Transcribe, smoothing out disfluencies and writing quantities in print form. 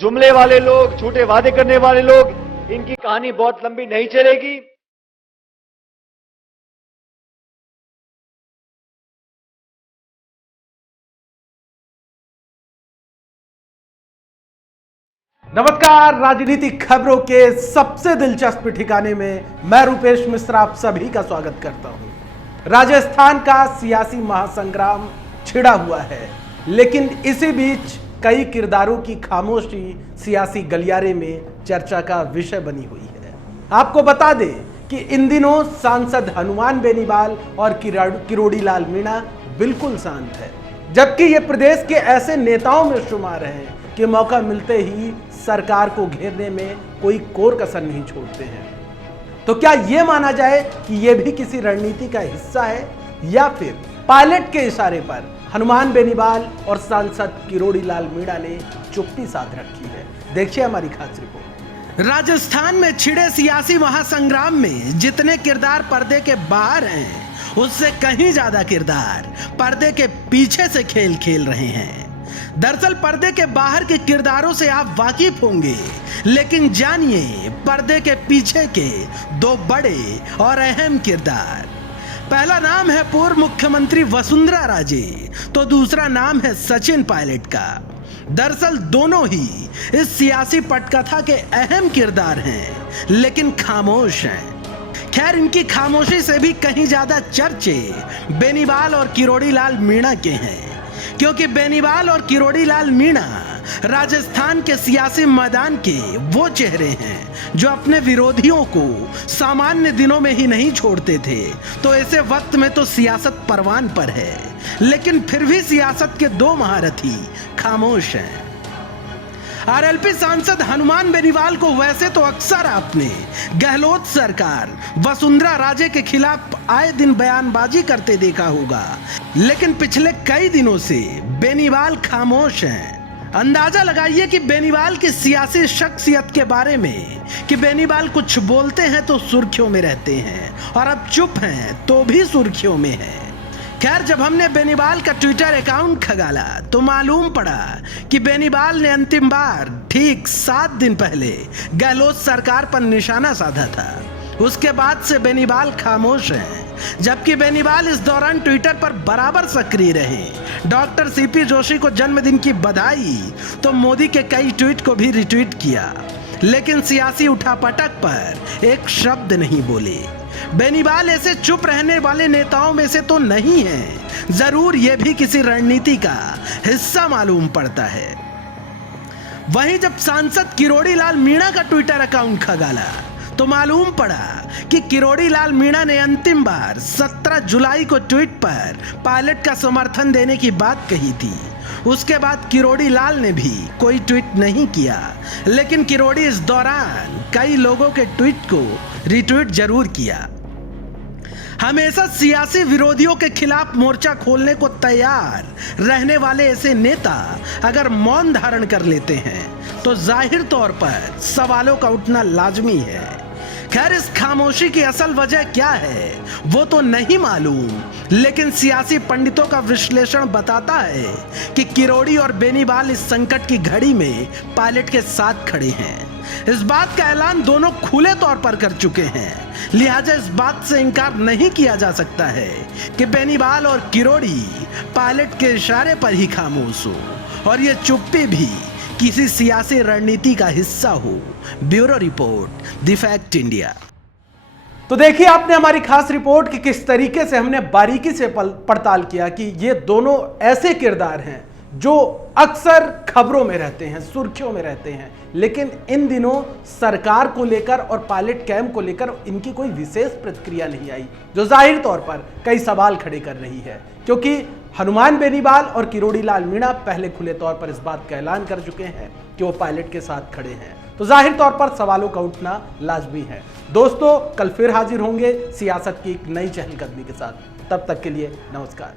जुमले वाले लोग, झूठे वादे करने वाले लोग, इनकी कहानी बहुत लंबी नहीं चलेगी। नमस्कार, राजनीतिक खबरों के सबसे दिलचस्प ठिकाने में मैं रूपेश मिश्रा आप सभी का स्वागत करता हूं। राजस्थान का सियासी महासंग्राम छिड़ा हुआ है, लेकिन इसी बीच कई किरदारों की खामोशी सियासी गलियारे में चर्चा का विषय बनी हुई है। आपको बता दें कि इन दिनों सांसद हनुमान बेनीवाल और किरोड़ी लाल मीणा बिल्कुल शांत है, जबकि ये प्रदेश के ऐसे नेताओं में शुमार हैं कि मौका मिलते ही सरकार को घेरने में कोई कोर कसर नहीं छोड़ते हैं। तो क्या यह माना जाए कि यह भी किसी रणनीति का हिस्सा है, या फिर पायलट के इशारे पर हनुमान बेनीवाल और सांसद किरोड़ी लाल मीणा ने चुप्पी साध रखी है? देखिए हमारी खास रिपोर्ट। राजस्थान में छिड़े सियासी महासंग्राम में जितने किरदार पर्दे के बाहर हैं, उससे कहीं ज्यादा किरदार पर्दे के पीछे से खेल खेल रहे हैं। दरअसल पर्दे के बाहर के किरदारों से आप वाकिफ होंगे, लेकिन जानिए पर्दे के पीछे के दो बड़े और अहम किरदार। पहला नाम है पूर्व मुख्यमंत्री वसुंधरा राजे, तो दूसरा नाम है सचिन पायलट का। दरअसल दोनों ही इस सियासी पटकथा के अहम किरदार हैं, लेकिन खामोश हैं। खैर, इनकी खामोशी से भी कहीं ज्यादा चर्चे बेनीवाल और किरोड़ी लाल मीणा के हैं, क्योंकि बेनीवाल और किरोड़ी लाल मीणा राजस्थान के सियासी मैदान के वो चेहरे हैं जो अपने विरोधियों को सामान्य दिनों में ही नहीं छोड़ते थे, तो ऐसे वक्त में तो सियासत परवान पर है, लेकिन फिर भी सियासत के दो महारथी खामोश हैं। आरएलपी सांसद हनुमान बेनीवाल को वैसे तो अक्सर आपने गहलोत सरकार वसुंधरा राजे के खिलाफ आए दिन बयानबाजी करते देखा होगा, लेकिन पिछले कई दिनों से बेनीवाल खामोश हैं। अंदाजा लगाइए कि बेनीवाल की सियासी शख्सियत के बारे में कि बेनीवाल कुछ बोलते हैं तो सुर्खियों में रहते हैं, और अब चुप हैं तो भी सुर्खियों में हैं। खैर, जब हमने बेनीवाल का ट्विटर अकाउंट खंगाला तो मालूम पड़ा कि बेनीवाल ने अंतिम बार ठीक 7 दिन पहले गहलोत सरकार पर निशाना साधा था। उसके बाद से बेनीवाल खामोश हैं, जबकि बेनीवाल इस दौरान ट्विटर पर बराबर सक्रिय रहे। डॉक्टर सीपी जोशी को जन्मदिन की बधाई तो मोदी के कई ट्वीट को भी रिट्वीट किया, लेकिन सियासी उठापटक पर एक शब्द नहीं बोले। बेनीवाल ऐसे चुप रहने वाले नेताओं में से तो नहीं है, जरूर यह भी किसी रणनीति का हिस्सा मालूम पड़ता है। वहीं जब सांसद किरोड़ी लाल मीणा का ट्विटर अकाउंट खंगाला तो मालूम पड़ा कि किरोड़ी लाल मीणा ने अंतिम बार 17 जुलाई को ट्वीट पर पायलट का समर्थन देने की बात कही थी। उसके बाद किरोड़ी लाल ने भी कोई ट्वीट नहीं किया, लेकिन किरोड़ी इस दौरान कई लोगों के ट्वीट को रिट्वीट जरूर किया। हमेशा सियासी विरोधियों के खिलाफ मोर्चा खोलने को तैयार रहने वाले ऐसे नेता अगर मौन धारण कर लेते हैं तो जाहिर तौर पर सवालों का उठना लाजमी है। खैर, इस खामोशी की असल वजह क्या है वो तो नहीं मालूम, लेकिन सियासी पंडितों का विश्लेषण बताता है कि किरोड़ी और बेनीवाल इस संकट की घड़ी में पायलट के साथ खड़े हैं। इस बात का ऐलान दोनों खुले तौर पर कर चुके हैं, लिहाजा इस बात से इनकार नहीं किया जा सकता है कि बेनीवाल और किरोड़ी पायलट के इशारे पर ही खामोश हो, और ये चुप्पी भी किसी सियासी रणनीति का हिस्सा हो। Bureau report, the fact India. तो देखिए आपने हमारी खास रिपोर्ट कि किस तरीके से हमने बारीकी से पड़ताल किया कि ये दोनों ऐसे किरदार हैं जो अक्सर खबरों में रहते हैं, सुर्खियों में रहते हैं, लेकिन इन दिनों सरकार को लेकर और पायलट कैंप को लेकर इनकी कोई विशेष प्रतिक्रिया नहीं आई, जो जाहिर तौर पर कई सवाल खड़े कर रही है, क्योंकि हनुमान बेनीवाल और किरोड़ी लाल मीणा पहले खुले तौर पर इस बात का ऐलान कर चुके हैं कि वो पायलट के साथ खड़े हैं, तो जाहिर तौर पर सवालों का उठना लाजमी है। दोस्तों, कल फिर हाजिर होंगे सियासत की एक नई चहलकदमी के साथ। तब तक के लिए नमस्कार।